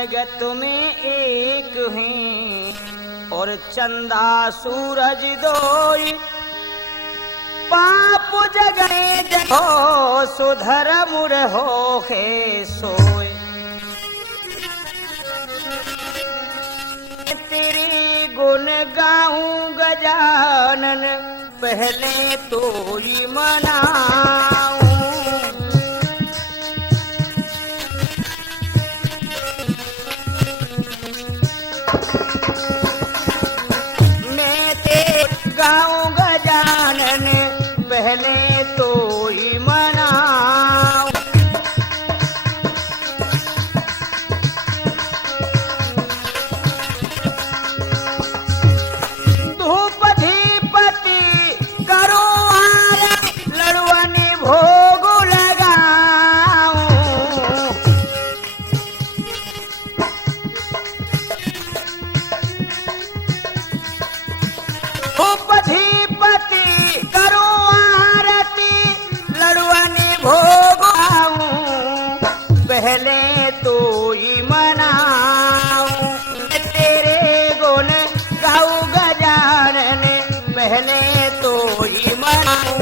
जगत में एक हैं और चंदा सूरज दोई पाप जगने जगो सुधर मुर हो खे सोए तेरी गुण गाऊं गजानन पहले तो ही मनाऊं मैं तेरे गाऊं गजानन पहले तो ही मनाऊं धूप धीपति करो लड़वनी भोग लगाऊं धूप धीपति करो आरती लड़वनी भोग आऊं पहले तो ही मनाऊं तेरे गुण गाऊं गजानन पहले तो ही मनाऊं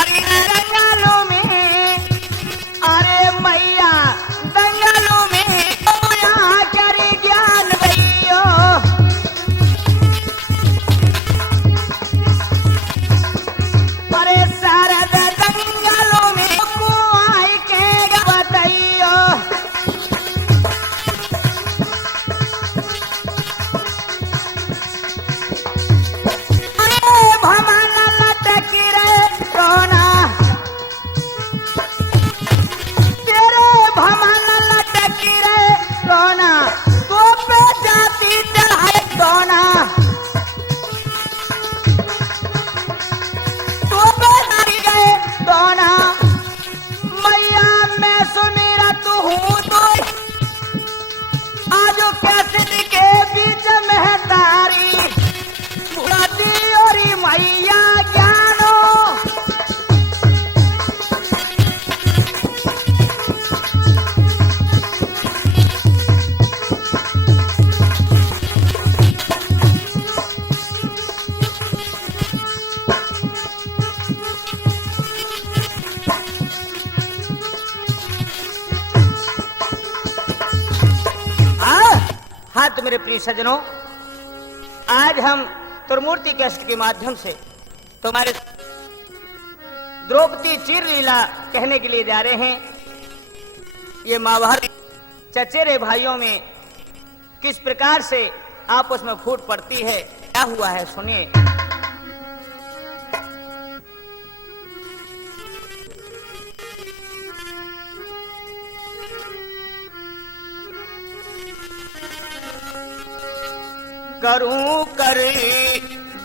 अरे दंगलों में अरे मैया दंगलों में यहाँ करे ज्ञान भैया अरे शारद दंगलों में कुआई के बताइयो अरे भमन लटक रहे सोना तेरे भमन लटक रहे सोना तो पे जाती चढ़ाए सोना तो पे मरी गए सोना मैया मैं सुमेरा तू हूँ तो आज कैसे के बीच में तारी बुढ़ाती और मैया ज्ञानो हाँ तो मेरे प्रिय सज्जनों आज हम त्रिमूर्ति कैसेट के माध्यम से तुम्हारे द्रौपदी चीर लीला कहने के लिए जा रहे हैं। ये महाभारत चचेरे भाइयों में किस प्रकार से आपस में फूट पड़ती है क्या हुआ है सुनिए। करूं कर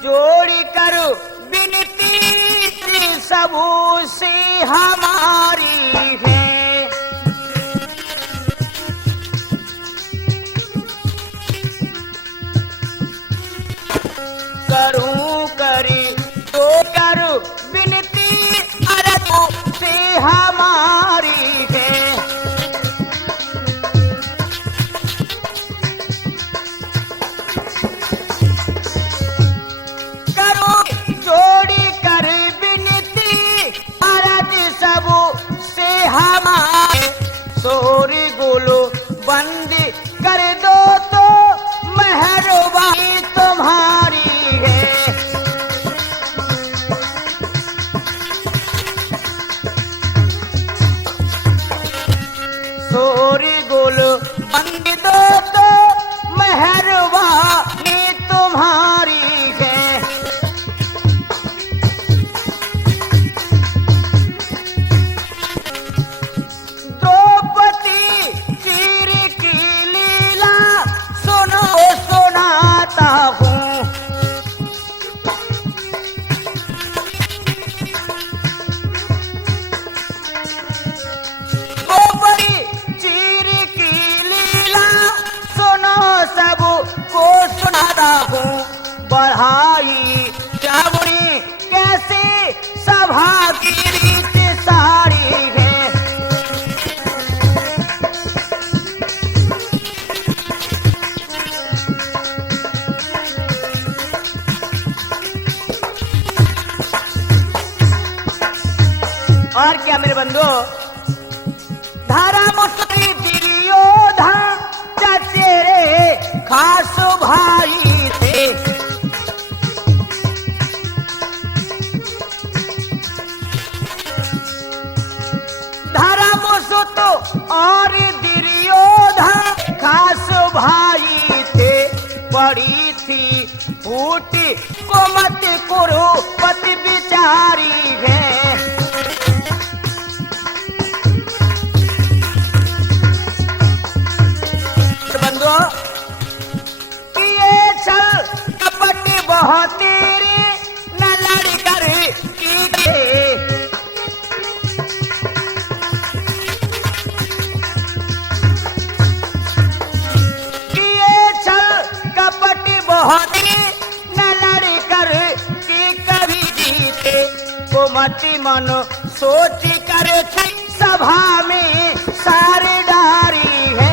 जोड़ी कर विनती सबू से हमारी है करूं कर तो कर विनती अरबों से हमारी है जोड़ी कर विनती अरज सबू से हमारे सोरी गोलो बंद कर दो तो मेहरबानी तुम्हारी है सोरी गोलो बंद दो तो मेहरबानी तुम्हारी है गया मेरे बंधु। धर्म श्री दुर्योधन चचेरे खास भाई थे। धर्म सुत और दुर्योधन खास भाई थे। पड़ी थी फूट कुमत कुरुपति बिचारी है। बंधु किए छल कपट बहुत तेरे न लड़ कर की बहुत न लड़ कर कि कभी जीते। कुमति मन सोच कर सभा में सारे डारी है।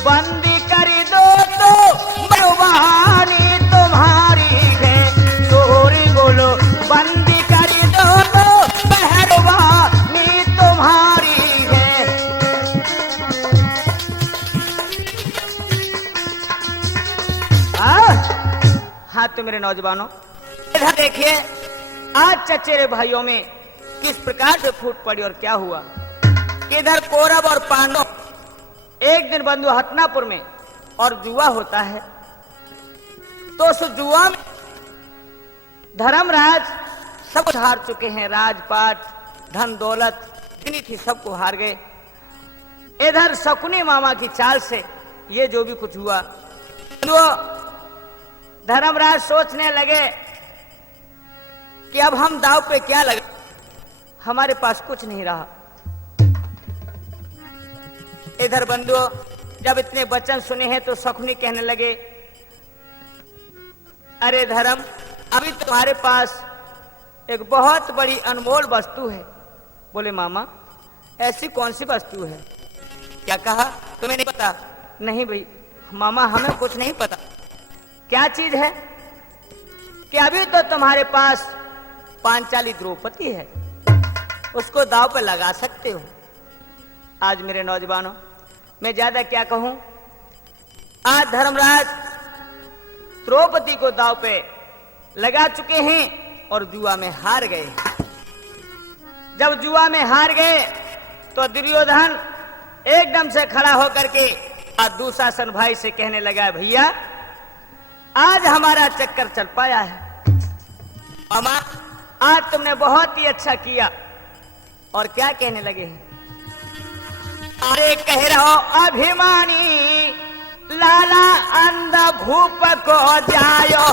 बंद कर दो तो बरवानी तुम्हारी है। सोरी बोलो बंद कर दो तो बहरवानी तुम्हारी है। हाँ तो मेरे नौजवानों इधर देखिए, आज चचेरे भाइयों में किस प्रकार से फूट पड़ी और क्या हुआ। इधर कौरव और पांडव एक दिन बंधु हतनापुर में और जुआ होता है। तो उस जुआ में धर्मराज सब हार चुके हैं। राजपाट धन दौलत जितनी थी सबको हार गए। इधर शकुनी मामा की चाल से ये जो भी कुछ हुआ, तो धर्मराज सोचने लगे कि अब हम दांव पे क्या लगे, हमारे पास कुछ नहीं रहा। इधर बंधुओं जब इतने वचन सुने हैं तो शकुनी कहने लगे, अरे धर्म, अभी तुम्हारे पास एक बहुत बड़ी अनमोल वस्तु है। बोले मामा ऐसी कौन सी वस्तु है? क्या कहा? तुम्हें नहीं पता? नहीं भाई मामा हमें कुछ नहीं पता। क्या चीज है? कि अभी तो तुम्हारे पास पांचाली द्रौपदी है, उसको दांव पे लगा सकते हो। आज मेरे नौजवानों मैं ज्यादा क्या कहूं, आज धर्मराज द्रौपदी को दांव पे लगा चुके हैं और जुआ में हार गए। जब जुआ में हार गए तो दुर्योधन एकदम से खड़ा होकर के दुशासन भाई से कहने लगा, भैया आज हमारा चक्कर चल पाया है। मामा आज तुमने बहुत ही अच्छा किया। और क्या कहने लगे हैं? अरे कह रहो अभिमानी लाला अंध भूप को जायो।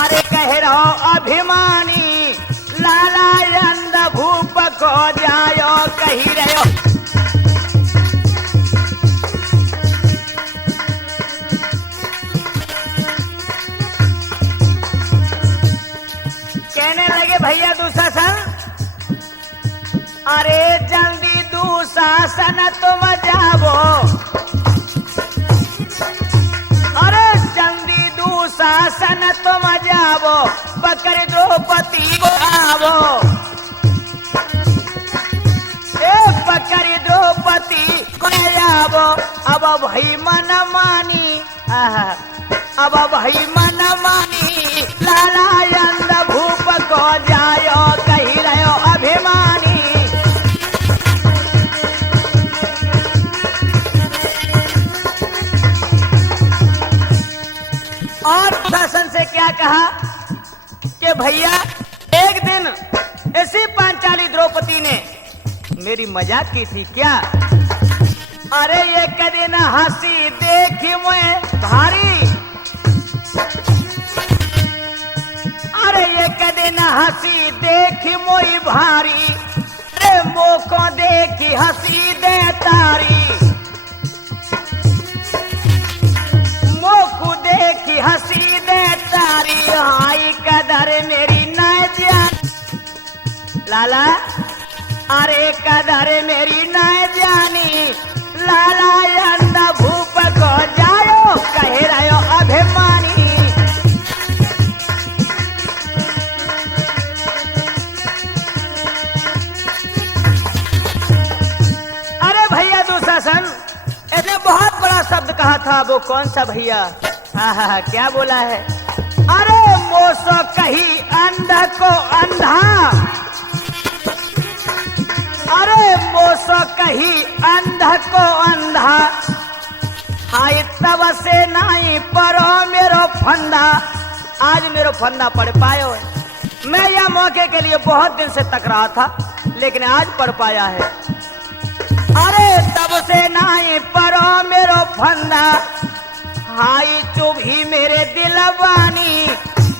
अरे कह रहो अभिमानी लाला अंध भूप को जायो। कही रहे हो कहने लगे भैया दुशासन, अरे जल्दी दुशासन तुम जाओ। अरे जल्दी दुशासन तुम जाओ, पकड़ द्रौपदी को आओ। पकड़ द्रौपदी को आओ। अब भाई मन मानी, अब भाई मन मानी लाला अंध भूप को जायो। कही रहो अभिमानी। और शासन से क्या कहा कि भैया एक दिन इसी पांचाली द्रौपदी ने मेरी मजाक की थी क्या? अरे ये कदी न हंसी देखी मैं भारी, अरे ये कदी न हंसी देखी मोई भारी, अरे मोको देखी हंसी दे तारी, मोको देखी हंसी दे तारी, हाई कदर मेरी न जान लाला, अरे कदर मेरी न जानी लाला, अंधा भूप को जायो कहे रहो अभिमानी। अरे भैया दुशासन, इसने बहुत बड़ा शब्द कहा था, वो कौन सा भैया? हाँ, क्या बोला है? अरे मोसो कही अंधा को अंधा, अरे मोसो कही अंधा को अंधा, हाय तब से नहीं परो मेरो फंदा, आज मेरो फंदा पड़ पायो है। मैं यह मौके के लिए बहुत दिन से तक रहा था, लेकिन आज पड़ पाया है। अरे तब से नहीं परो मेरो फंदा, हाय चुभी मेरे दिलवानी,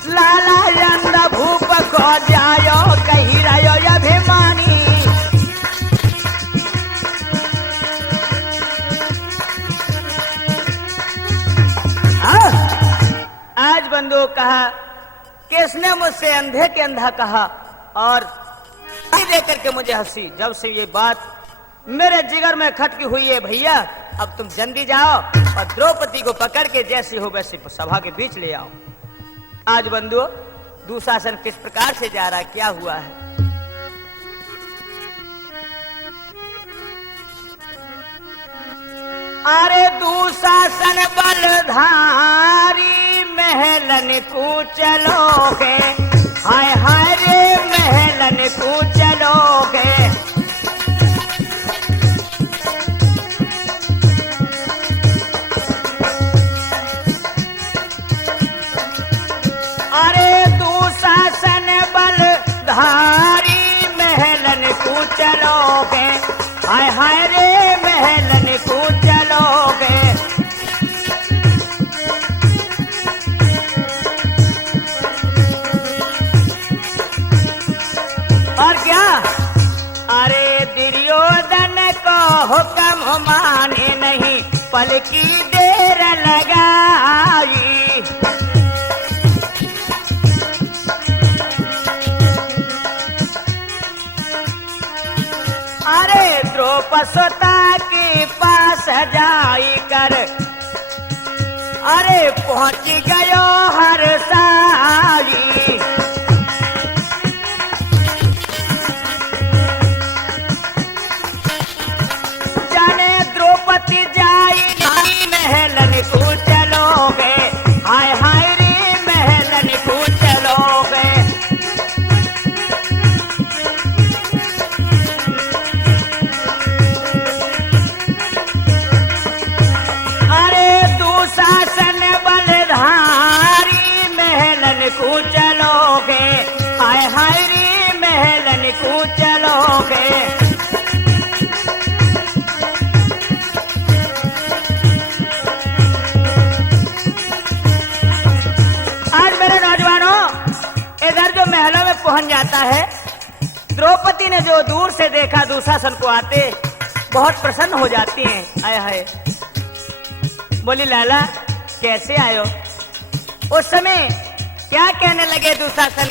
लाला अंधा भूप को जायो कही रहो अभिमानी। आज बंधु कहा कि इसने मुझसे अंधे के अंधा कहा और देकर के मुझे हंसी। जब से ये बात मेरे जिगर में खटकी हुई है भैया, अब तुम जल्दी जाओ और द्रौपदी को पकड़ के जैसी हो वैसे सभा के बीच ले आओ। आज बंधु दुशासन किस प्रकार से जा रहा है, क्या हुआ है? अरे दुशासन बलधारी महलन को चलोगे, हाय हाय रे महलन को चलोगे, अरे दुशासन बलधारी महलन को चलोगे, हाय हाय रे महलन को चलोगे। और क्या? अरे दुर्योधन को हुक्म माने नहीं, पल की देर लगाई, अरे द्रौपदी के पास जाई कर, अरे पहुंच गयो हर साई, जाने द्रौपदी जाई महलन को चलोगे, हाय हाय रे महलन को चलोगे। दुशासन बलधारी महलन को चलोगे, हाय हाय रे महलन को चलोगे। आज मेरे नौजवानों, इधर जो महलों में पहुंच जाता है, द्रौपदी ने जो दूर से देखा दुशासन को आते, बहुत प्रसन्न हो जाती हैं। आया है, बोली लाला कैसे आयो? उस समय क्या कहने लगे दुशासन?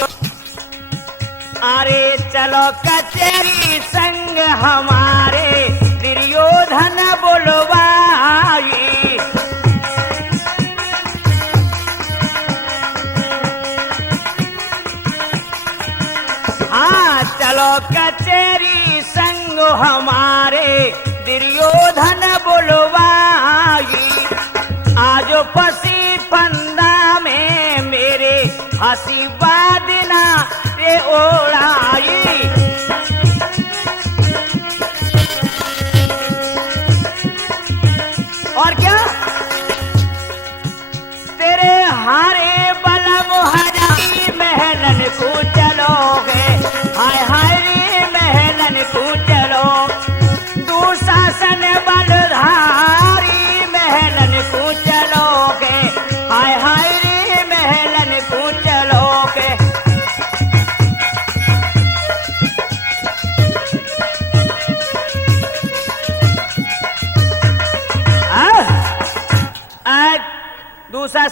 अरे चलो कचहरी संग हमारे, दुर्योधन बोलवाई, हाँ चलो कचहरी संग हमारे, दुर्योधन बोलवाई, आज फंसी फंदा में मेरे हंसी बादना रे ओढ़ाई। और क्या? तेरे हारे बलम हजारी महलन को चलोगे, हाय हाय रे महलन को चलो।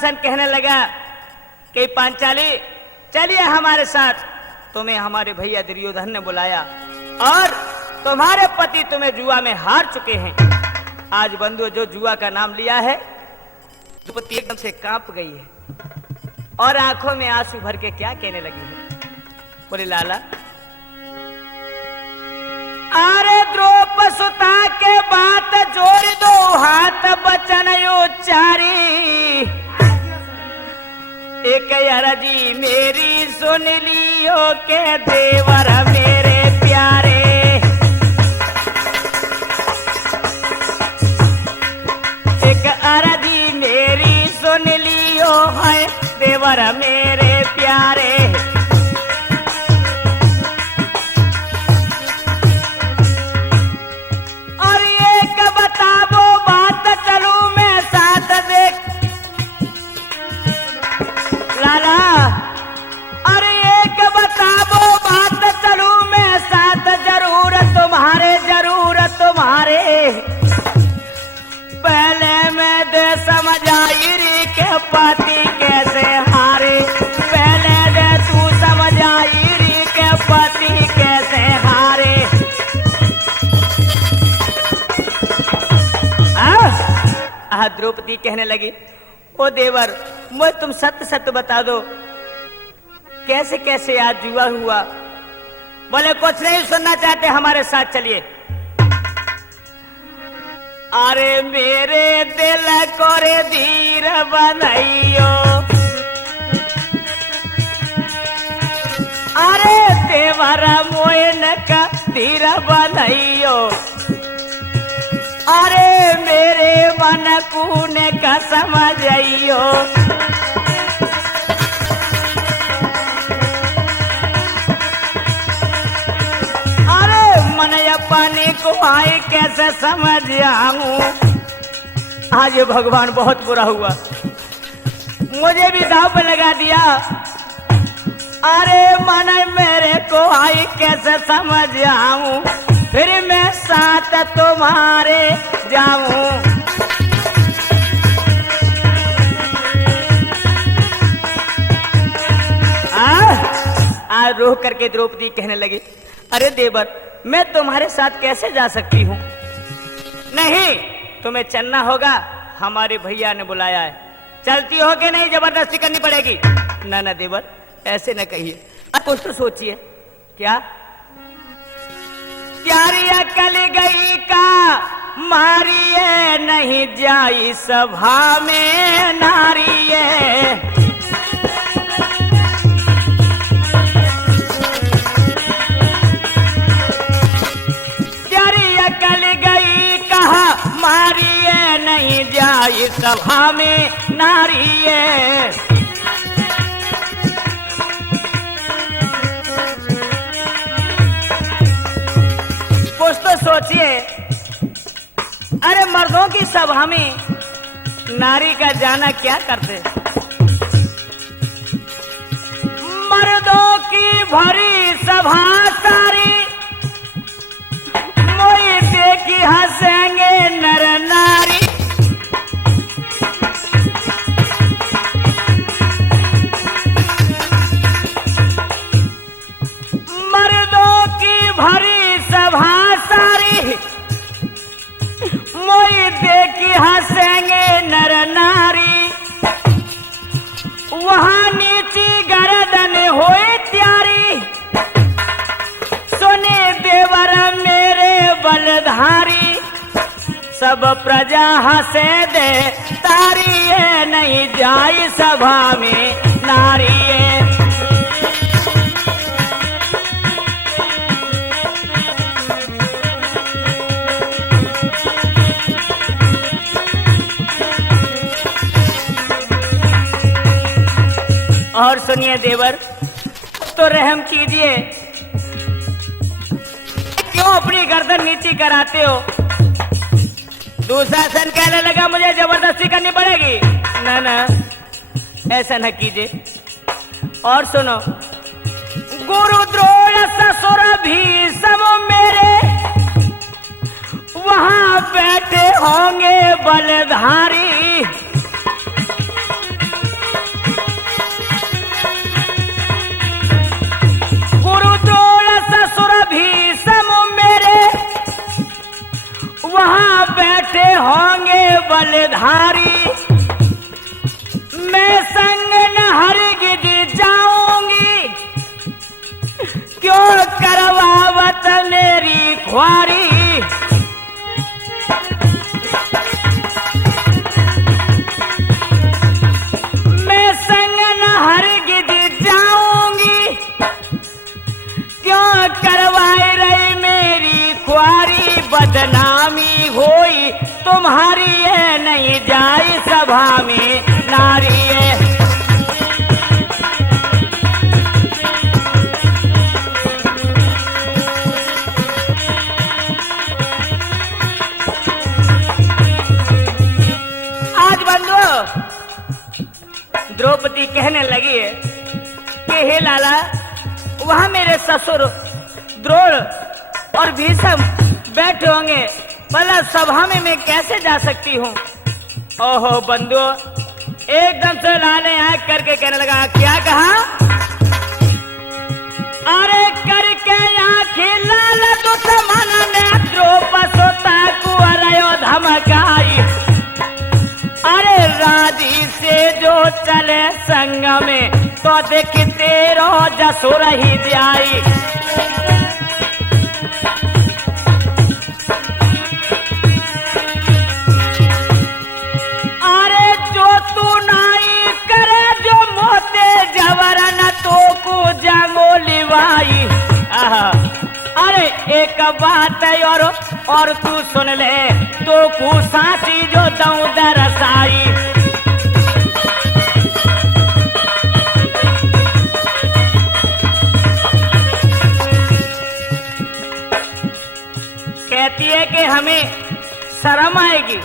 दुशासन कहने लगा कि पांचाली चलिए हमारे साथ। तुम्हें हमारे भैया दुर्योधन ने बुलाया और तुम्हारे पति तुम्हें जुआ में हार चुके हैं। आज बंधु जो जुआ का नाम लिया है, द्रौपदी एकदम से कांप गई है और आंखों में आंसू भर के क्या कहने लगी है। बोले लाला, अरे द्रौपदी सुता के बात जोड़ दो हाथ बचन उच्चारी, एक अरजी मेरी सुन लियो के देवर मेरे प्यारे, एक अरजी मेरी सुन लियो है देवर मेरे प्यारे। और एक बताबो बात चलूं मैं साथ देख लाला, अरे एक बताबो बात चलूं मैं साथ जरूर तुम्हारे पहले मैं दे समझाई रे के पति कैसे हारे, पहले दे तू समझाई रे के पति कैसे हारे। द्रौपदी कहने लगी, ओ देवर मुझे तुम सत्य सत्य बता दो, कैसे कैसे आज जुआ हुआ। बोले कुछ नहीं सुनना चाहते, हमारे साथ चलिए। अरे मेरे दिल को रे धीर बनाइयो, अरे देवरा मोयन का धीर बनाइयो, अरे मेरे मन कूने का समझइयो। अरे मन अपने को आए कैसे समझ आऊं। आज भगवान बहुत बुरा हुआ, मुझे भी दांव पे लगा दिया। अरे मन मेरे को आए कैसे समझ आऊं, फिर मैं साथ तुम्हारे जाऊं। रोह करके द्रौपदी कहने लगी, अरे देवर मैं तुम्हारे साथ कैसे जा सकती हूँ। नहीं, तुम्हें चलना होगा, हमारे भैया ने बुलाया है। चलती हो कि नहीं, जबरदस्ती करनी पड़ेगी। ना ना देवर ऐसे न कहिए, कुछ तो सोचिए। क्या प्यारी अकल गई का मारिए, नहीं जाई सभा में नारिए। प्यारी अकल गई कहा मारिए, नहीं जाई सभा में नारिए। कुछ तो सोचिए, अरे मर्दों की सभा में नारी का जाना क्या करते। मर्दों की भरी सभा सारी, मोई देखी हंसेंगे नर नारी। मर्दों की भरी सभा सारी, मोई देखी हंसेंगे नर नारी। वहां नीची गर्दन होए त्यारी, सुने देवर मेरे बलधारी। सब प्रजा हंसे दे तारी, नहीं जाई सभा में नारी। और सुनिए देवर, तो रहम कीजिए, क्यों अपनी गर्दन नीची कराते हो। दुशासन कहने लगा मुझे जबरदस्ती करनी पड़ेगी। ना ना ऐसा न कीजिए। और सुनो, गुरु द्रोण ससुर भीष्म मेरे वहां बैठे होंगे बलधारी। बैठे होंगे बलधारी, मैं संग न हरगिज जाऊंगी, क्यों करवावत मेरी ख्वारी। मैं संग न हरगिज जाऊंगी, क्यों करवाए रही मेरी ख्वारी। बदनामी होई तुम्हारी है, नहीं जाई सभा में नारी है। आज बंधु द्रौपदी कहने लगी है कि हे लाला, वहां मेरे ससुर द्रोण और भीष्म बैठे होंगे, भला सभा में मैं कैसे जा सकती हूँ। ओहो बंधु, एकदम से लाले आंख करके कहने लगा, क्या कहा? अरे करके आंखें लाल तो समान ने द्रौपदी को अरयो धमकाई। अरे राजी से जो चले संग में, तो देख तेरो जसो रही जाई। अरे एक बात और तू सुन ले, तो को साची जो दऊ दरसाई। कहती है कि हमें शर्म आएगी।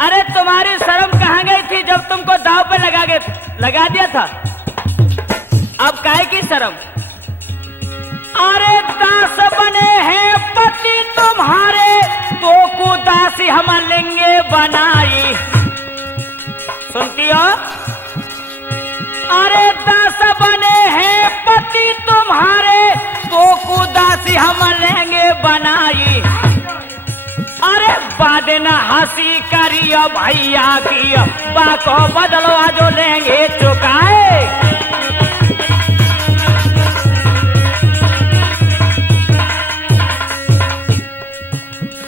अरे तुम्हारी शर्म कहाँ गई थी जब तुमको दाव पे लगा दिया था? अब काहे की शर्म? अरे दास बने हैं पति तुम्हारे, तो को दासी हम लेंगे बनाई। सुनती हो? अरे दास बने हैं पति तुम्हारे, तो को दासी हम लेंगे बनाई। अरे बादन हंसी करियो भैया की, बाको बदलो जो लेंगे चुकाए।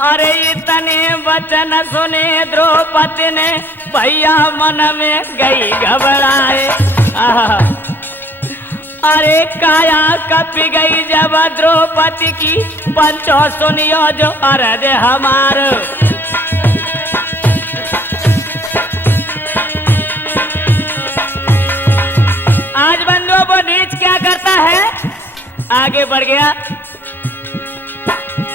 अरे इतने वचन सुने द्रौपदी ने, भैया मन में गई घबराए। अरे काया कपी गई जब द्रौपदी की, पंचो सुनियो जो अरज हमार। आज बंधुओं वो नीच क्या करता है? आगे बढ़ गया।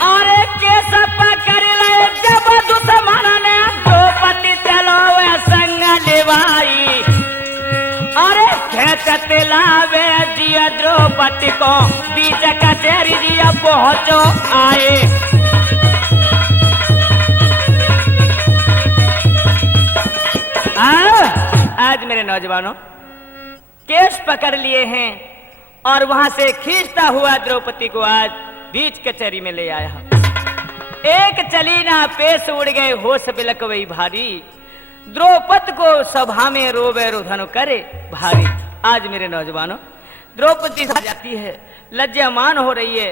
अरे केस पकड़ ले जब दुश्मन ने, द्रौपदी चलो वे संग निभाई। अरे खेचत लावे जिया द्रौपदी को, बीच कचहरी जिया पहुंचो आए। आज मेरे नौजवानों केस पकड़ लिए हैं और वहां से खींचता हुआ द्रौपदी को आज बीच कचहरी में ले आया। एक चली ना पेश उड़ गए, होश बिलक वही भारी। द्रौपदी को सभा में रोवे रुधन करे भारी। आज मेरे नौजवानों द्रौपदी जाती है, लज्जामान हो रही है।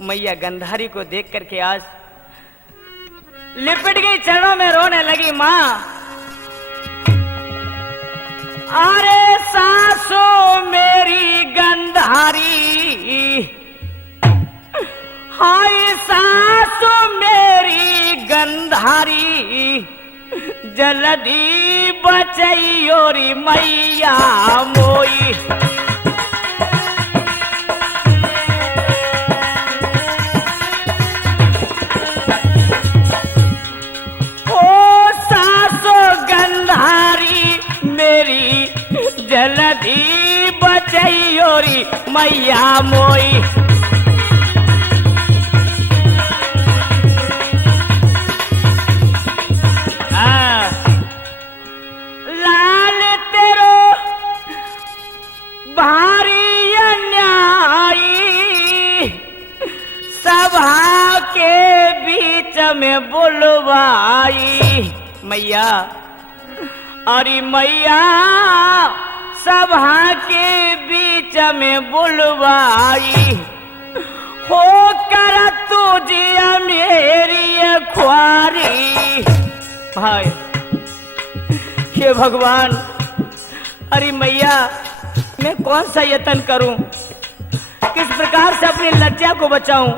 मैया गंधारी को देख करके आज लिपट गई, चरणों में रोने लगी। माँ अरे सासू मेरी गंधारी, हाय सासू मेरी गंधारी, जल्दी बचैयोरी मैया मोई। ओ सासू गंधारी मेरी, जल्दी बचैयोरी मैया मोई। लाल तेरो भारी अन्यायी, सभा के बीच में में बुलवाई मैया, अरे मैया सभा के बीच में बुलवाई, हो कर तुझे मेरी ख्वारी। भाई हे भगवान, अरे मैया मैं कौन सा यत्न करूं, किस प्रकार से अपनी लज्जा को बचाऊं।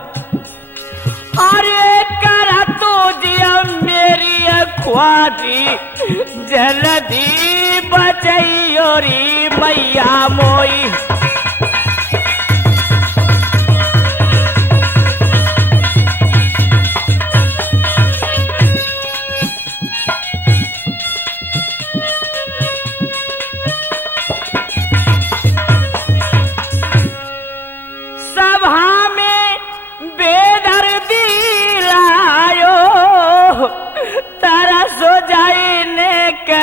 अरे कर तुझे मेरी ख्वारी, जल्दी बचाइयो री मैया मोई।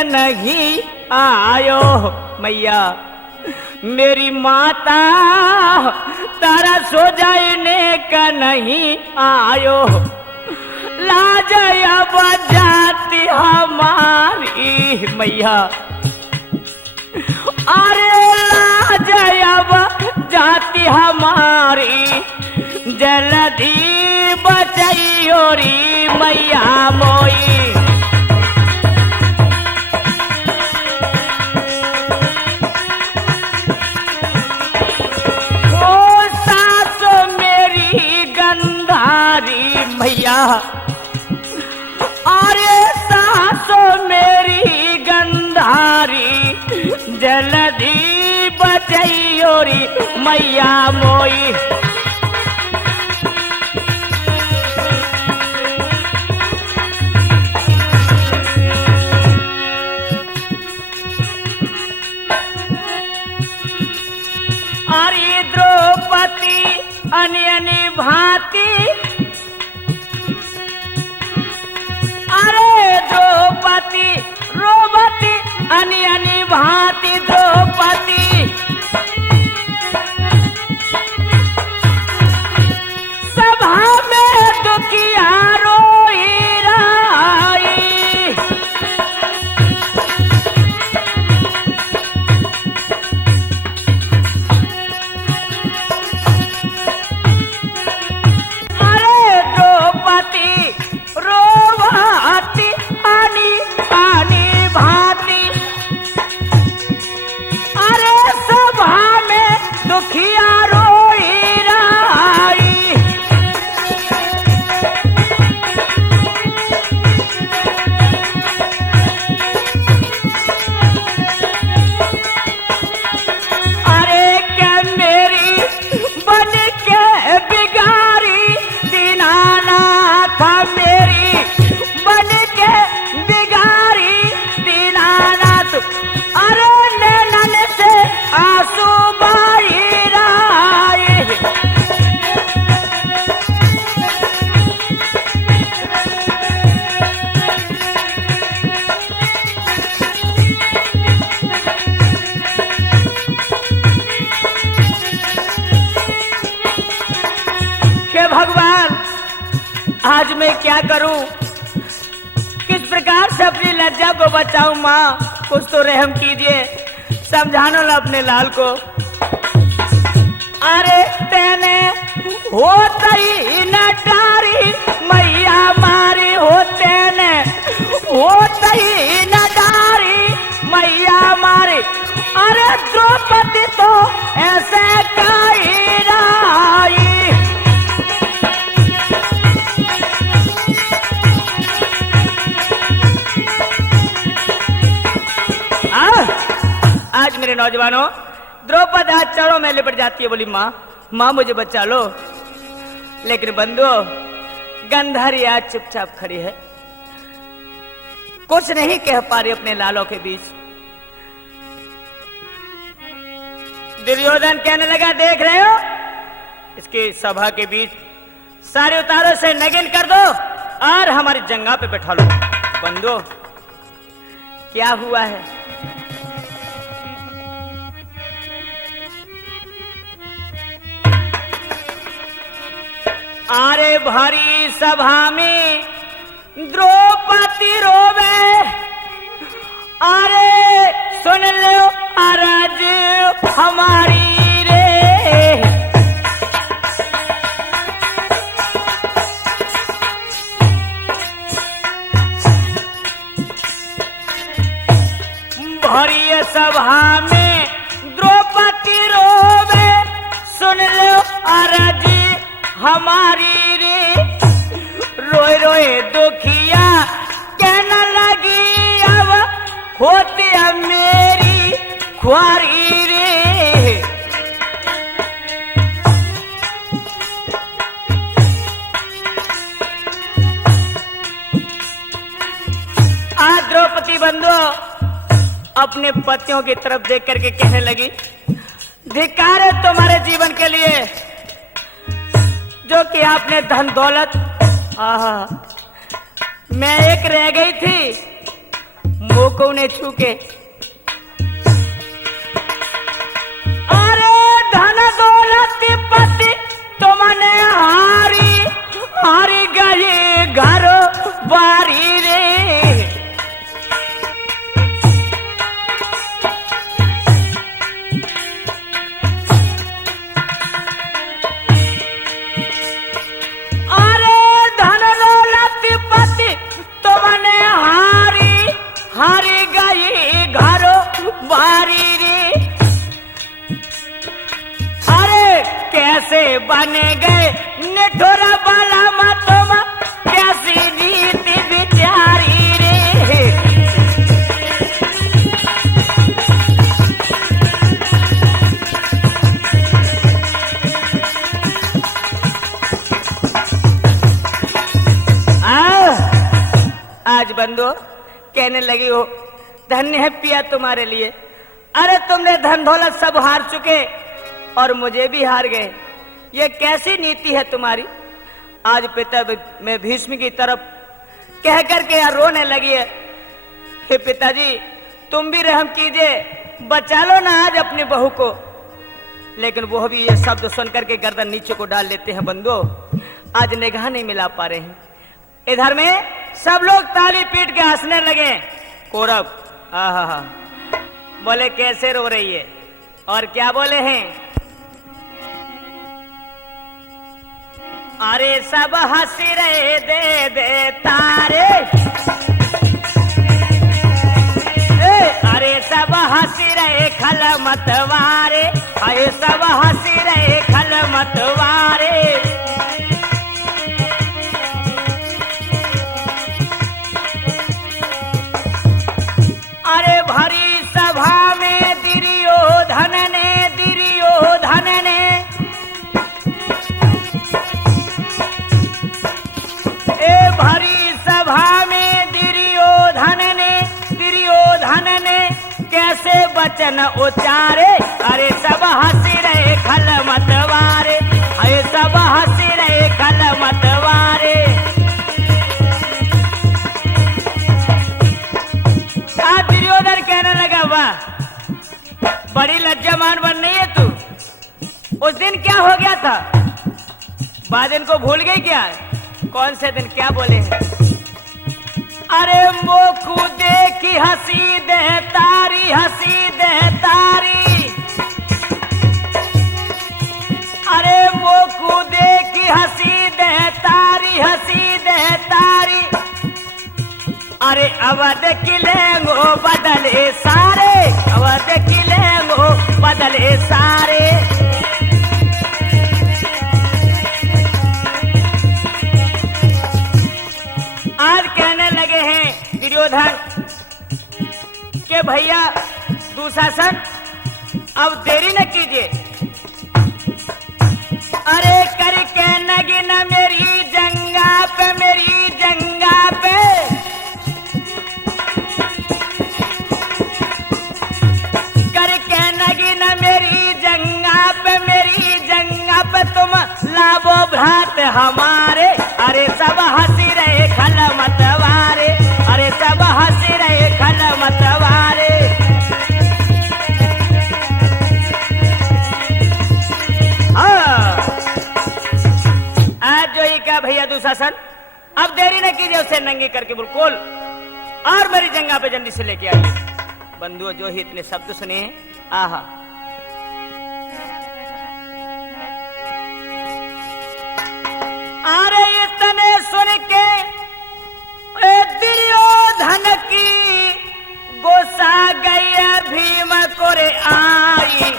नहीं आयो मैया मेरी माता, तारा सो जाने का नहीं आयो, लाज अब जाती हमारी मैया, अरे लाज अब जाती हमारी, जल्दी बचाइयो री मैया मोई। मैया अरे सासो मेरी गंधारी, जल्दी बचाइयो री मैया मोई। अरे द्रौपदी अन्य भांति, अरे द्रौपदी रोबती अन्य भांति, द्रौपदी सभा में दुखिया रोई राई, अरे द्रौपदी रोवाती आनी आनी भांति, अरे सभा में दुखिया रोई राई। अरे क्या मेरी बन के बिगारी दीनानाथ, मेरी बन के बिगारी दीनानाथ, अरे नैनन से आंसू बाई राई। हे भगवान आज मैं क्या करूं, किस प्रकार से अपनी लज्जा को बचाऊं। माँ कुछ तो रहम कीजिए, समझाना ला अपने लाल को। अरे तेने होता ही न डारी मैया मारी, होते ने होता ही न डारी मैया मारी, अरे द्रौपदी तो ऐसे कही राई। आज मेरे नौजवानों द्रौपदी आज चरणों में लिपट जाती है, बोली माँ माँ मुझे बचा लो, लेकिन बंधुओं गंधारी आज चुपचाप खड़ी है, कुछ नहीं कह पा रही अपने लालों के बीच। दुर्योधन कहने लगा देख रहे हो इसके सभा के बीच सारे उतारों से नगिन कर दो और हमारी जंगा पे बैठा लो। बंधुओं क्या हुआ है, अरे भारी सभा में द्रौपदी रोवे, अरे सुन लो अरज हमारी रे। भरी सभा में द्रौपदी रोवे, सुन लो अरज हमारी रे। रोए रोए दुखिया कहने लगी, अब होती है मेरी ख्वारी रे। आज द्रौपदी बंधु अपने पतियों की तरफ देख करके कहने लगी, धिक्कार है तुम्हारे जीवन के लिए जो कि आपने धन दौलत, मैं एक रह गई थी मुंह को ने छू के। अरे धन दौलत पति तुमने हारी गई घर बारी रे। हारी गई घरो बारी रे। अरे कैसे बने गए निठुरा बाला मतों, कैसी नीति बिचारी रे। आज बंदो कहने लगी हो, धन्य है पिया तुम्हारे लिए। अरे तुमने धन दौलत सब हार चुके और मुझे भी हार गए, ये कैसी नीति है तुम्हारी। आज पिता मैं भीष्म की तरफ कह करके यार रोने लगी है। हे पिताजी तुम भी रहम कीजिए, बचा लो ना आज अपनी बहू को। लेकिन वो भी ये शब्द सुन करके गर्दन नीचे को डाल लेते हैं। बंधु आज निगाह नहीं मिला पा रहे हैं। इधर में सब लोग ताली पीट के हंसने लगे। कौरव आहा बोले कैसे रो रही है, और क्या बोले हैं, अरे सब हंस रहे दे दे तारे, अरे सब हंस रहे खल मतवारे, अरे सब हंस रहे खल मतवारे। अरे भरी सभा में दुर्योधन ने भरी सभा में दुर्योधन ने कैसे वचन उचारे। अरे सब हंस रहे खल मतवारे, अरे सब हंस रहे खल मतवारे। दुर्योधन कहने लगा, वाह बड़ी लज्जामान बन रही है तू। उस दिन क्या हो गया था, बाद दिन को भूल गई क्या? कौन से दिन, क्या बोले हैं? अरे मोकू देखी हंसी दे तारी, हंसी दे तारी। अरे मोकू देखी हंसी दे तारी, हंसी दे तारी। अरे अवध किलेंगो बदले सारे, अवध किलेंगो बदले सारे। आज कहने लगे हैं दुर्योधन के भैया दुशासन अब देरी न कीजिए। अरे करके नगिन मेरी जंगा पे, मेरी जंगा पे। करके नगिन मेरी जंगा पे, मेरी जंगा पे तुम लावो भ्रात हमारे। अरे सब हंसी रहे खल मतवारे, अरे सब हंसी रहे खल मतवारे। आज जो ही क्या भैया दुशासन, अब देरी न कीजिए, उसे नंगी करके बिल्कुल और मेरी जंगा पे जल्दी से लेके आइए। बंधुओं, जो ही इतने शब्द सुने, आहा, अरे इतने सुन के दुर्योधन की गुस्सा गई भीम को रे आई।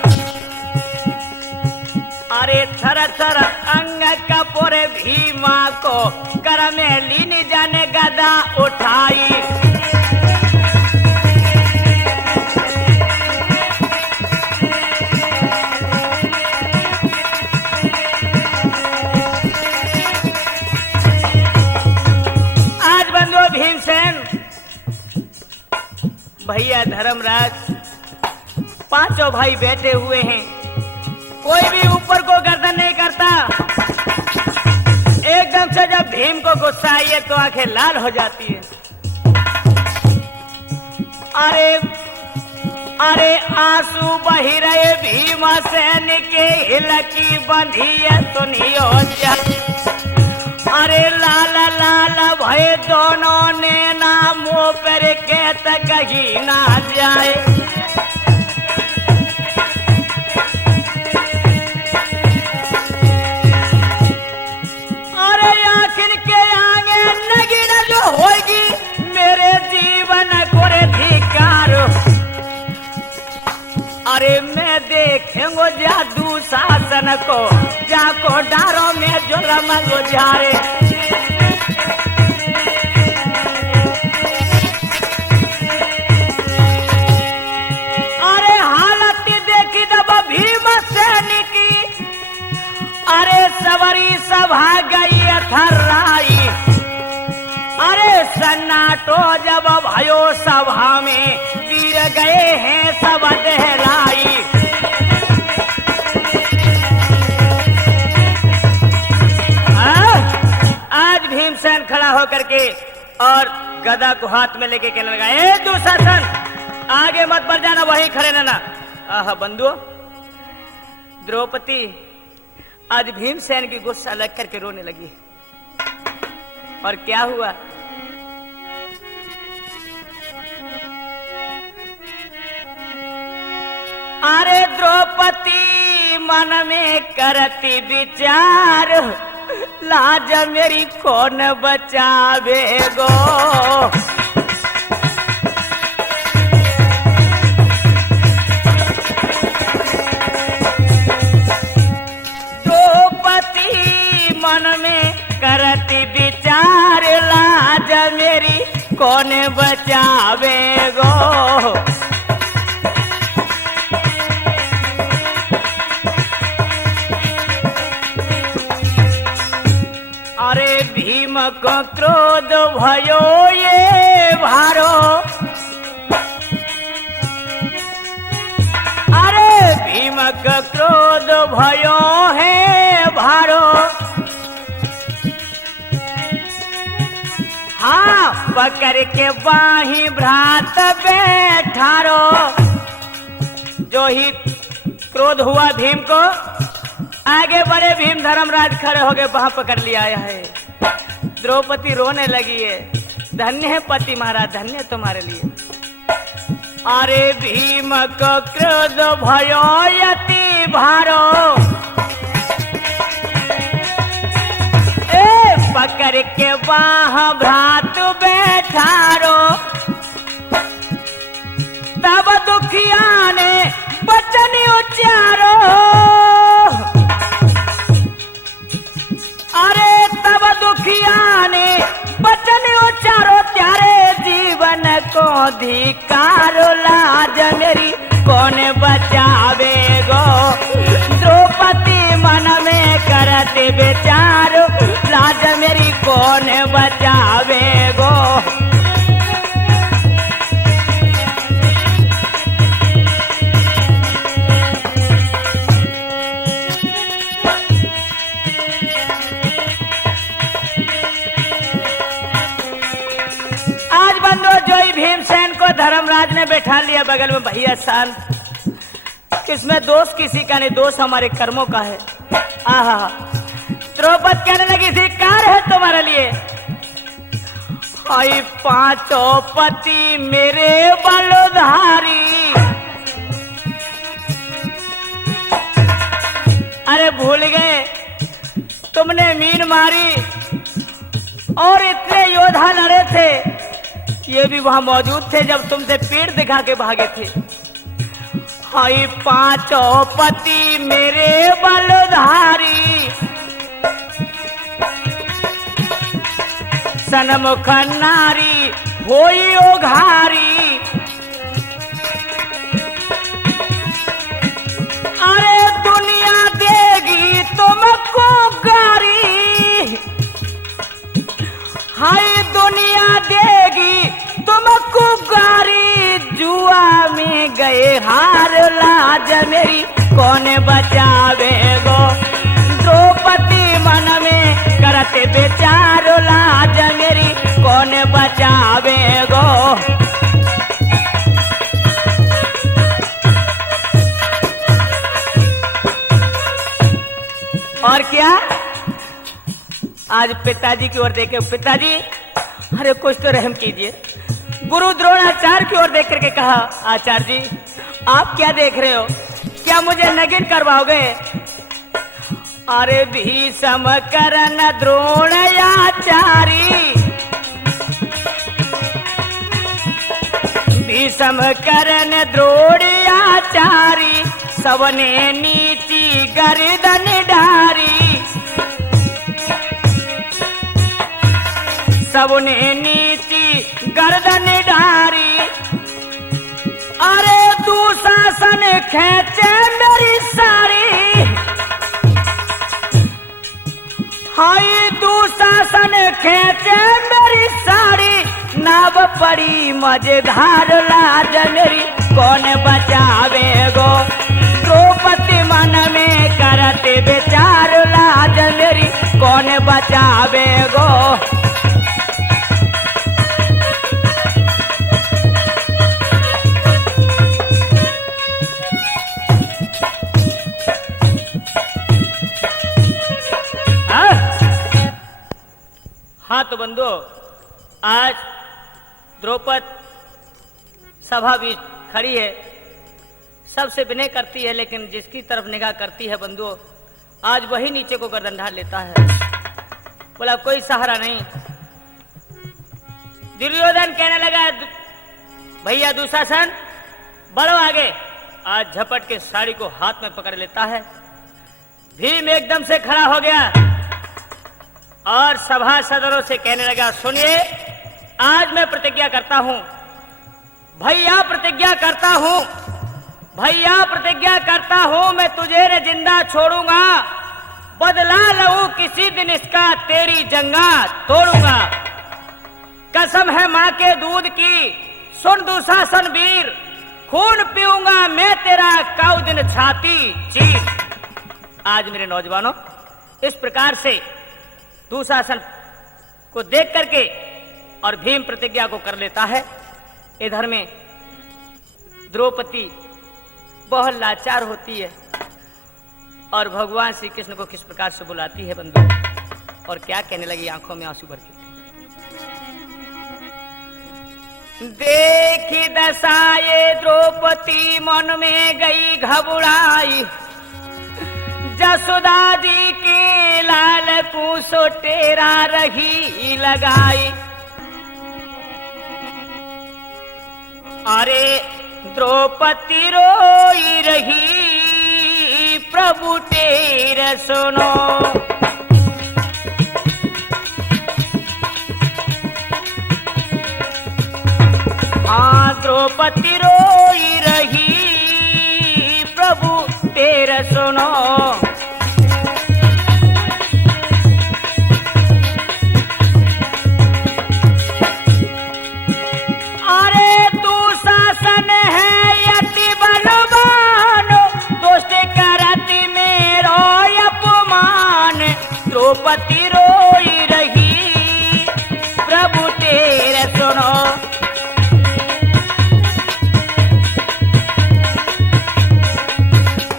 अरे थर थर अंग कपूरे भीमा को कर में लीन जाने गदा उठाई। आज बंधु भीमसेन, भैया धर्मराज, पांचों भाई बैठे हुए हैं, कोई भी ऊपर को गर्दन नहीं करता। एकदम से जब भीम को गुस्सा आइए तो आंखें लाल हो जाती है। अरे अरे आंसू बही रहे भीमसेन के हिलकी बंधिए सुनियो जा। अरे लाल लाल भय दोनों ने नामों पर के तक कहीं ना जाए। अरे आखिर के आगे नगीन जो होगी मेरे जीवन को रे धिकार। अरे मैं देखेंगो जादू शासन को, जाको डारों में जो रमन गुजारे। अरे हालत देखी जब भीमसेन की, अरे सवरी सभा गई थर्राई। अरे सन्नाटो जब भयो सभा में वीर गए हैं सब दहलाई। आज भीमसेन खड़ा होकर के और गदा को हाथ में लेके कहने लगा, ए दुशासन, आगे मत बढ़ जाना, वहीं खड़े रहना। आहा बंधुओं, द्रौपदी आज भीमसेन की गुस्सा लग करके रोने लगी। और क्या हुआ? अरे द्रौपदी मन में करती विचार, लाज मेरी कौन बचावेगो। द्रौपदी मन में करती विचार, लाज मेरी कौन बचावेगो। अरे भीम को क्रोध भयो ये भारो। अरे भीम का क्रोध भयो है भारो। हाँ, पकड़ के बाही भ्रात बैठारो। जो ही क्रोध हुआ भीम को, आगे बढ़े भीम धर्मराज खड़े हो गए, वहां पकड़ लिया है। द्रौपदी रोने लगी है, धन्य है पति महाराज, धन्य तुम्हारे लिए। अरे भीम को क्रोध भयो यति भारो। ए पकड़ के बाह भ्रात बैठारो। तब दुखिया ने वचन उच्चारो। अरे तब दुखिया ने वचन उच्चारो, त्यारे जीवन को धिकारो। लाज मेरी कौन बचावेगो। द्रौपदी मन में करते विचारो, लाज मेरी कौन बचावेगो। भीमसेन को धर्मराज ने बैठा लिया बगल में, भैया शांत, इसमें दोष किसी का नहीं, दोष हमारे कर्मों का है। आहा, द्रौपदी कहने लगी, धिक्कार है तुम्हारे लिए। आई पांचों पति मेरे बलधारी। अरे भूल गए तुमने मीन मारी और इतने योद्धा लड़े थे, ये भी वहां मौजूद थे जब तुमसे पेड़ दिखा के भागे थे। हाय पांचों पति मेरे बलधारी, सनमुख नारी होई ओघारी। अरे दुनिया देगी तुमको गारी, हाय दुनिया देगी तुमको गारी। जुआ में गए हार लाज मेरी कौन बचावेगो। द्रौपदी मन में करते बेचारो लाज मेरी कौन बचावेगो। और क्या आज पिताजी की ओर देखे, पिताजी अरे कुछ तो रहम कीजिए। गुरु द्रोणाचार्य की ओर देख करके कहा, आचार्य जी आप क्या देख रहे हो, क्या मुझे नगिन करवाओगे। अरे भीषम करन द्रोणाचारी, भीषम करन द्रोणाचारी। सबने नीची गर्दन डारी, सबने नीची गर्दन डारी। अरे दुशासन खेचे मेरी साड़ी, हाय दुशासन खेचे मेरी साड़ी। नाव पड़ी मजेदार लाज मेरी कौन बचावेगो। द्रौपदी मन में करते बेचार लाज मेरी कौन बचावेगो। हाँ तो बंधु, आज द्रौपदी सभा भी खड़ी है, सबसे विनय करती है, लेकिन जिसकी तरफ निगाह करती है बंधु आज वही नीचे को गर्दन ढाल लेता है। बोला कोई सहारा नहीं। दुर्योधन कहने लगा भैया दुशासन बढ़ो आगे। आज झपट के साड़ी को हाथ में पकड़ लेता है। भीम एकदम से खड़ा हो गया और सभा सदरों से कहने लगा सुनिए, आज मैं प्रतिज्ञा करता हूं, भैया प्रतिज्ञा करता हूं, भैया प्रतिज्ञा करता हूं, मैं तुझे न जिंदा छोड़ूंगा। बदला लूं किसी दिन इसका, तेरी जंगा तोड़ूंगा। कसम है मां के दूध की, सुन दुशासन वीर, खून पीऊंगा मैं तेरा, काऊ दिन छाती चीर। आज मेरे नौजवानों इस प्रकार से दुशासन को देख करके और भीम प्रतिज्ञा को कर लेता है। इधर में द्रौपदी बहुत लाचार होती है और भगवान श्री कृष्ण को किस प्रकार से बुलाती है बंधु, और क्या कहने लगी आंखों में आंसू भर के। देखी दशाए द्रौपदी मन में गई घबराई, जसोदा जी के लाल को सोटेरा रही लगाई। अरे द्रौपदी रोई रही, प्रभु तेरा सुनो। हाँ द्रौपदी रोई रही, प्रभु तेरा सुनो। द्रौपदी रोई रही, प्रभु तेरे सुनो।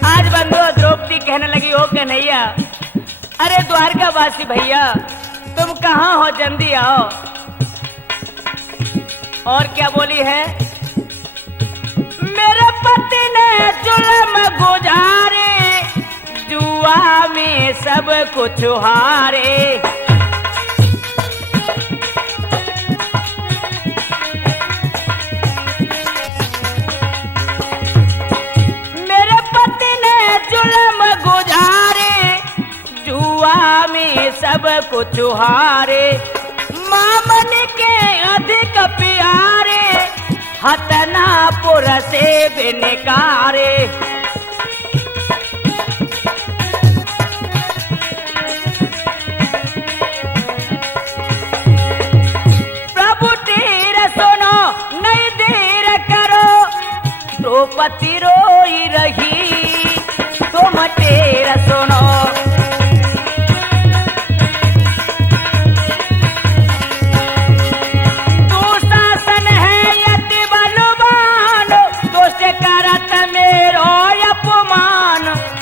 आज बंधु द्रौपदी कहने लगी हो कन्हैया, अरे द्वारकावासी भैया तुम कहाँ हो, जल्दी आओ। और क्या बोली है? मेरे पति ने जुल्म गुजारे, जुआ में सब कुछ हारे। मेरे पति ने जुल्म गुजारे, जुआ में सब कुछ हारे। मामन के अधिक प्यारे, हतनापुर से बिनकारे। प्रभु तेर सुनो, नहीं देर करो, द्रौपदी रोई रही, तुम तेर सुनो।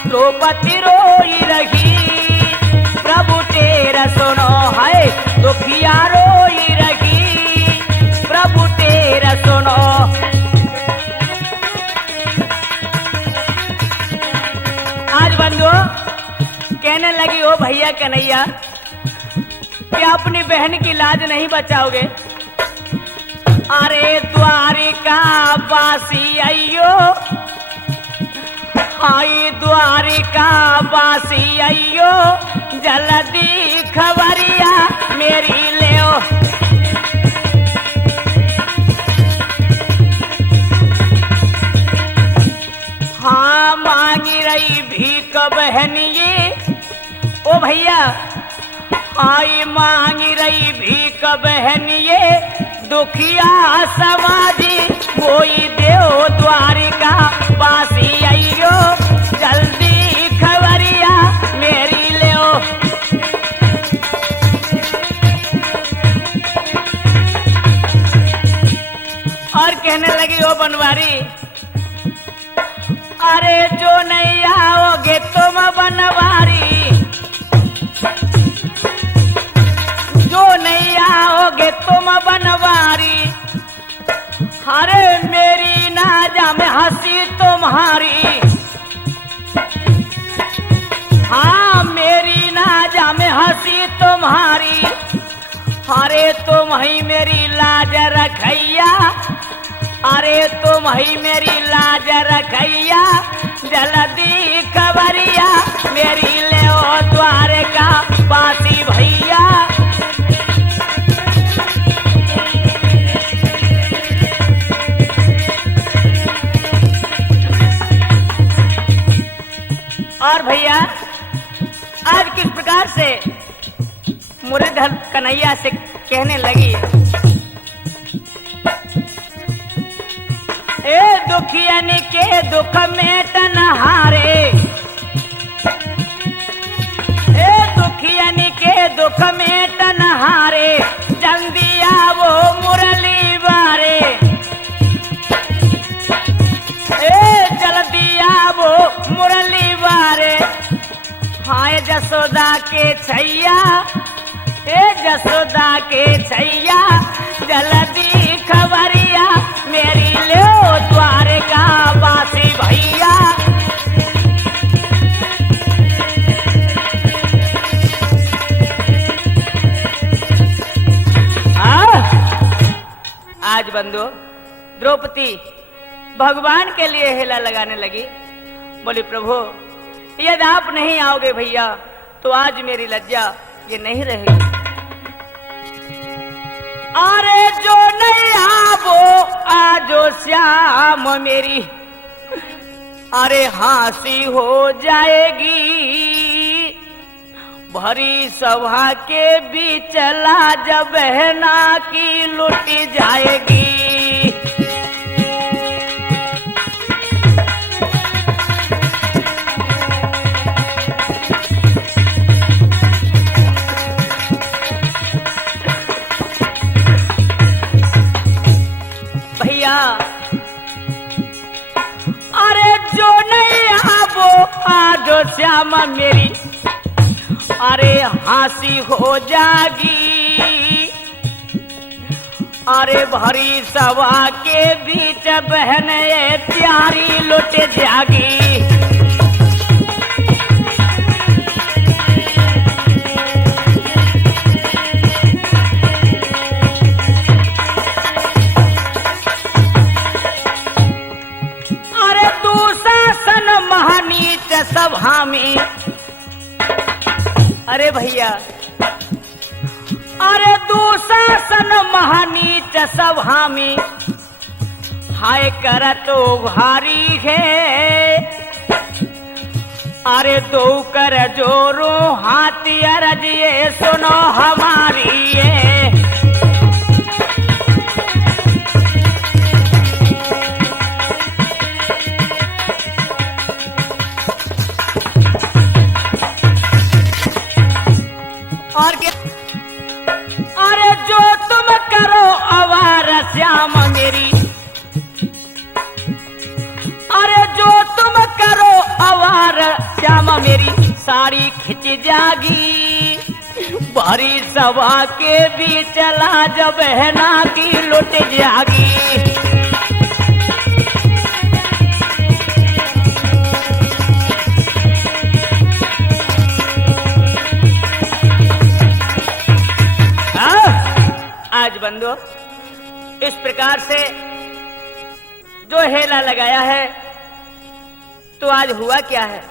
द्रौपदी रोई रही, प्रभु तेरा सुनो, है दुखिया रोई रही, प्रभु तेरा सुनो। आज बंधु कहने लगी, ओ भैया कन्हैया, क्या अपनी बहन की लाज नहीं बचाओगे? अरे द्वारिका वासी अयो, आई द्वारिका वासी अयो, जल्दी खबरिया मेरी ले। हाँ मांगी रही भीख बहनिए, ओ भैया, आई मांगी रही भीख बहनिए, दुखिया समाजी कोई देव द्वारिका वासी अयो, जल्दी खबरिया मेरी ले। और कहने लगी, ओ बनवारी, अरे जो नहीं आओगे तुम बनवारी, जो नहीं आओगे तुम बनवारी, अरे मेरी नाजा में हंसी तुम्हारी। हाँ मेरी नाजा में हंसी तुम्हारी, अरे तुम ही मेरी लाज रखैया, अरे तुम ही मेरी लाज रखैया, जल्दी खबरिया मेरी ले ओ द्वारका वासी भैया। और भैया आज किस प्रकार से मुरलीधर कन्हैया से कहने लगी, ए दुखियन के दुख में तनहारे, ए दुखियन के दुख में तनहारे, जल्दी आवो मुरली बारे, ए जल्दी आवो मुरली बारे। हाय जसोदा के छैया, ए जसोदा के छैया, जल्दी खबरिया मेरी लो द्वारका वासी भैया। आज बंधु द्रौपदी भगवान के लिए हेला लगाने लगी, बोली प्रभु यदि आप नहीं आओगे भैया तो आज मेरी लज्जा ये नहीं रहेगी। अरे जो नहीं आवो आजो श्याम मेरी, अरे हंसी हो जाएगी, भरी सभा के बीच लाज बहना की लुट जाएगी। भैया अरे जो नहीं आवो आजो श्याम मेरी, अरे हंसी हो जागी, अरे भरी सभा के बीच बहन ये प्यारी लुट जागी। अरे दुशासन महानीच सभा में, अरे भैया अरे दुशासन महानीच सभा में हाय कर तो भारी है। अरे दो कर जोरो हाथी अरज ये सुनो हमारी ये। और क्या? अरे जो तुम करो आवार श्याम मेरी, अरे जो तुम करो आवार श्याम मेरी साड़ी खिंच जागी। भारी सभा के भी चला जब बहना की लुट जागी। आज बंदो इस प्रकार से जो हेला लगाया है तो आज हुआ क्या है?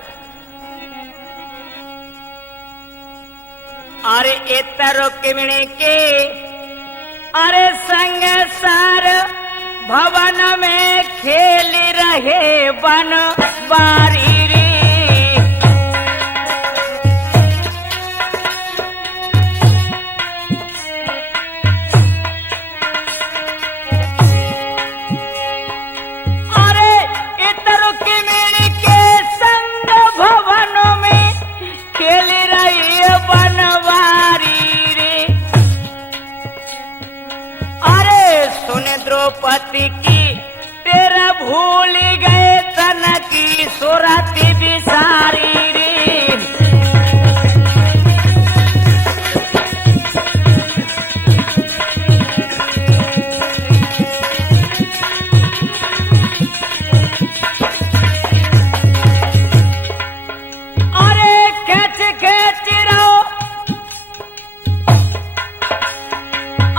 अरे एतरो किमणे के अरे संग सार भवन में खेल रहे बन बारी रे। द्रौपदी की तेरा भूल गए तन की सूरत बिसारी रे। अरे खेच खेच रहो,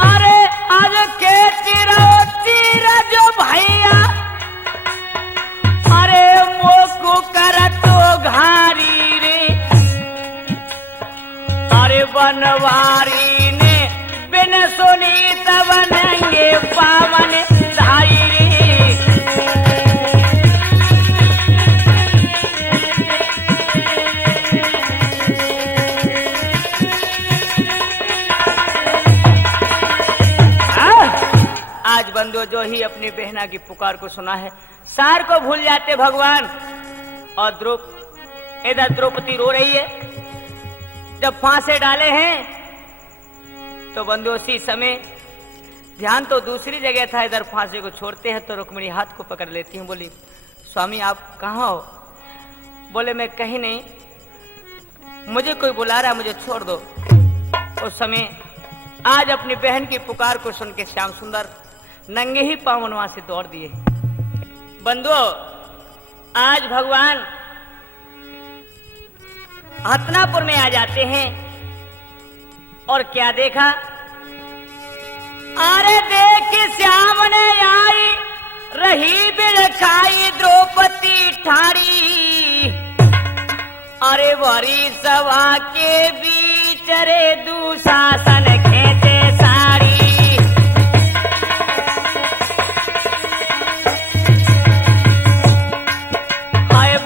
अरे आज खेच रहो जो भैया। अरे मोको कर तो घारी रे। अरे बनवारी ने बिन सुनी तब नंगे पावन धाई रे। आज बंदो जो ही अपनी बहना की पुकार को सुना है सार को भूल जाते भगवान। और इधर द्रौपदी रो रही है। जब फांसे डाले हैं तो बंदो उसी समय ध्यान तो दूसरी जगह था, इधर फांसे को छोड़ते हैं तो रुक्मिणी हाथ को पकड़ लेती हैं। बोली स्वामी आप कहाँ हो? बोले मैं कहीं नहीं, मुझे कोई बुला रहा, मुझे छोड़ दो। उस समय आज अपनी बहन की पुकार को सुन के श्याम सुंदर नंगे ही पांव वहां से दौड़ दिए। बंधुओं आज भगवान हतनापुर में आ जाते हैं और क्या देखा? अरे देख श्याम ने आई रही बिलखाई द्रौपदी ठाड़ी। अरे भरी सभा के बीच रे दुशासन खेचे साड़ी।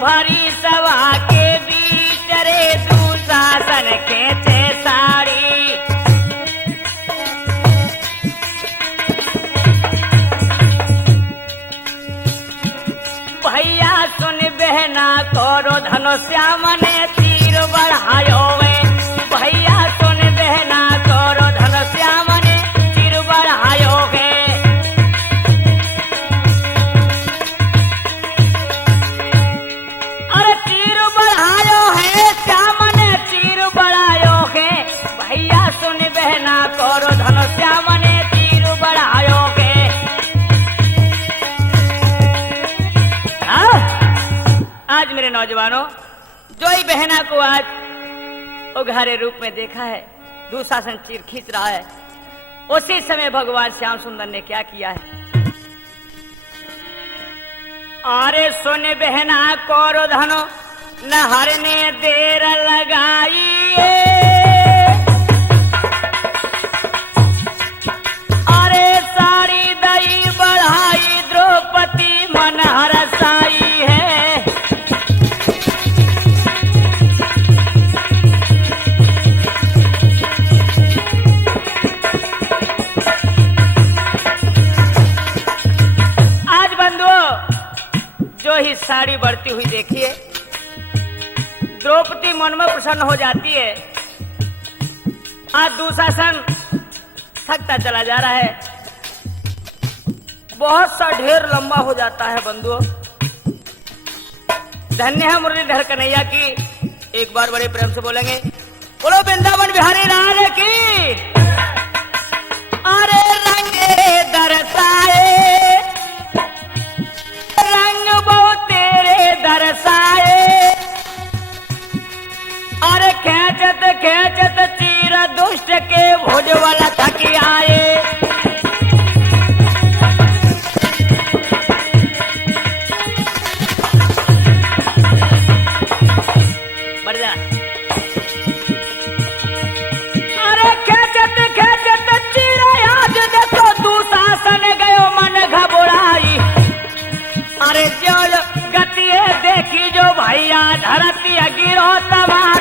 भरी सभा के बीच रे दुशासन खेचे साड़ी। भैया सुन बहना करो धनो श्याम ने तीर बढ़ायो वे। भैया सुन बहना करो धनो श्याम ने तीर बढ़ायो वे। करो धनुष्या मने तीर बढ़ायो। आज मेरे नौजवानों जो ही बहना को आज उघारे रूप में देखा है, दुशासन चीर खींच रहा है, उसी समय भगवान श्याम सुंदर ने क्या किया है। अरे सुन बहना कौरो धनो नहर ने देर लगाई, अरे साड़ी दई बढ़ाई द्रौपदी मन हरसाई है। आज बंधुओं जो ही साड़ी बढ़ती हुई देखिए, द्रौपदी मन में प्रसन्न हो जाती है। आज दुशासन थकता चला जा रहा है, बहुत सा ढेर लंबा हो जाता है। बंधुओं धन्य है मुरलीधर कन्हैया की, एक बार बड़े प्रेम से बोलेंगे, बोलो वृंदावन बिहारी लाल की। अरे रंगे दरसाए रंग वो तेरे दरसाए, अरे खेचत खेचत चीर दुष्ट के भुजबल थक आए। बढ़िया। अरे खेचत खेचत चीर आज देखो दुशासन गयो मन घबराई, अरे जो गति देखी जो भैया धरती गिरो तबाह